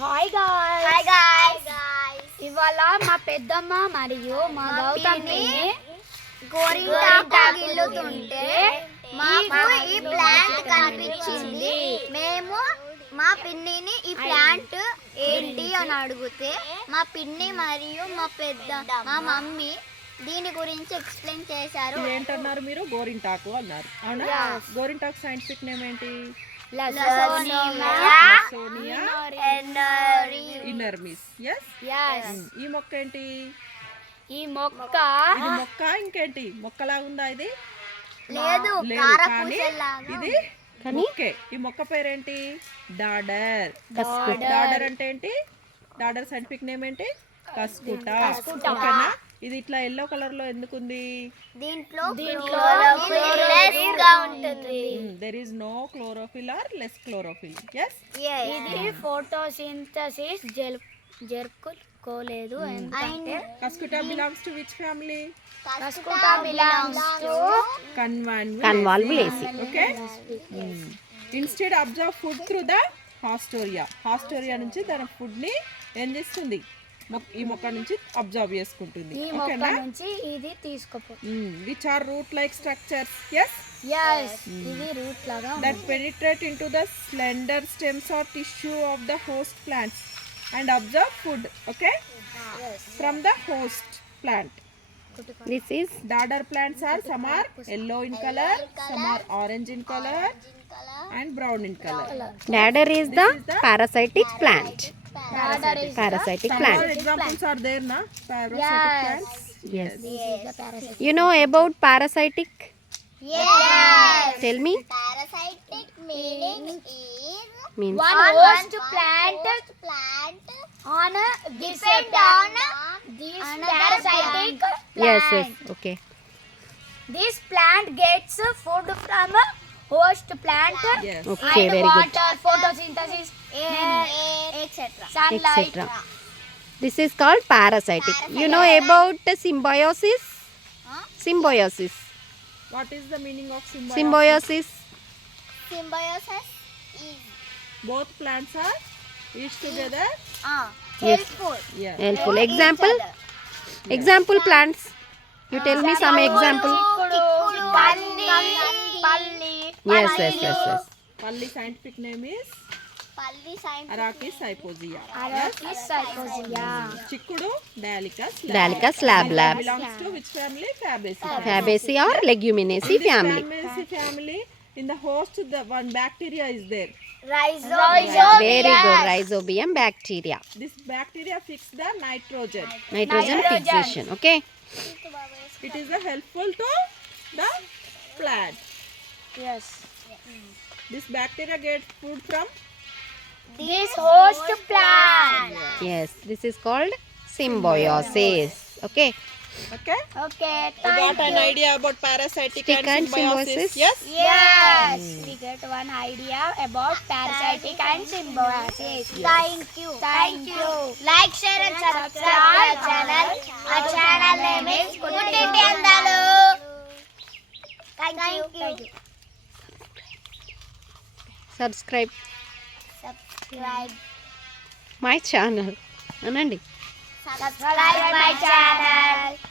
Hi guys ఇవాళ మా పెద్దమ్మ మరియు మా గౌతమ్ గోరింటాకు గిల్లుతుంటే మాకు ఈ ప్లాంట్ కనిపించింది. మేము మా పిన్నిని ఈ ప్లాంట్ ఏంటి అని అడిగితే మా పిన్ని మరియు మా మమ్మీ దీని గురించి ఎక్స్ప్లెయిన్ చేశారు. ఏంటన్నారు మీరు? గోరింటాకు అన్నారు. అవునా? గోరింటాకు సైంటిఫిక్ నేమ్ ఏంటి? ఇన్నర్మిస్. ఈ మొక్క ఏంటి? ఈ మొక్క ఇది మొక్క ఇంకేంటి మొక్కలాగా ఉందా? ఇది లేదు, ఇది మొక్కే. ఈ మొక్క పేరేంటి? డాడర్. డాడర్ అంటే ఏంటి? డాడర్ సైంటిఫిక్ నేమ్ ఏంటి? కస్కుటా. ఓకేనా? ఇది ఇట్లా ఎల్లో కలర్ లో ఎందుకుంది? దీంట్లో there is no chlorophyll or less chlorophyll. ఇది ఫోటోసింథసిస్ జరుపుకోలేదు. Cuscuta belongs to which family? Cuscuta belongs to Convolvulaceae. Okay. Instead absorb food through the Haustoria. Haustoria నుంచి తన ఫుడ్ ని ఏం చేస్తుంది? ఈ మొక్క నుంచి అబ్జర్వ్ చేసుకుంటుంది. ఈ మొక్క నుంచి ఇది తీసుకుపోతుంది. Which are root like structures? Yes. ఇది రూట్ లాగా that penetrate into the slender stems or tissue of the host plants and absorb food. Okay. From the host plant. This is Dadar plants are some are yellow in color, some are orange in color and brown in color. Dadar is the parasitic plant. Parasitic plant. More examples are there, na? Parasitic plants. Yes. You know about parasitic? Yes. Tell me. Parasitic meaning Means one host plant on depend on this parasitic yes. plant. Okay. This plant gets food from host plant. Yes. Okay. And Very good. water, photosynthesis, etc. sunlight. Etc. This is called parasitic. You know about symbiosis? Symbiosis. What is the meaning of symbiosis? Symbiosis. Symbiosis is Both plants are each together. helpful. Yeah. Helpful. Example. Example plants. You tell me some example. Palli. Yes. Palli scientific name is Palli science. Arachis hyposia. Arachis hyposia. Chikkudu Dahlicas. Dahlicas lab. Belongs to which family? Fabaceae. Fabaceae or leguminous In this family. Fabaceae family, in the host, the one bacteria is there. Very good. Rhizobium bacteria. This bacteria fix the nitrogen. Nitrogen fixation. Okay. It is helpful to the plant. Yes. This bacteria gets food from. This host plant. Yes. This is called symbiosis. Okay. Okay. Okay. You got an idea about parasitic Stick and symbiosis? Yes. Yes. We get one idea about parasitic and symbiosis. Thank you. Thank you. Like, share and subscribe our channel. Our channel name is Puttindi Andalu. Thank you. Subscribe Subscribe. my channel. Anandi. Subscribe my channel.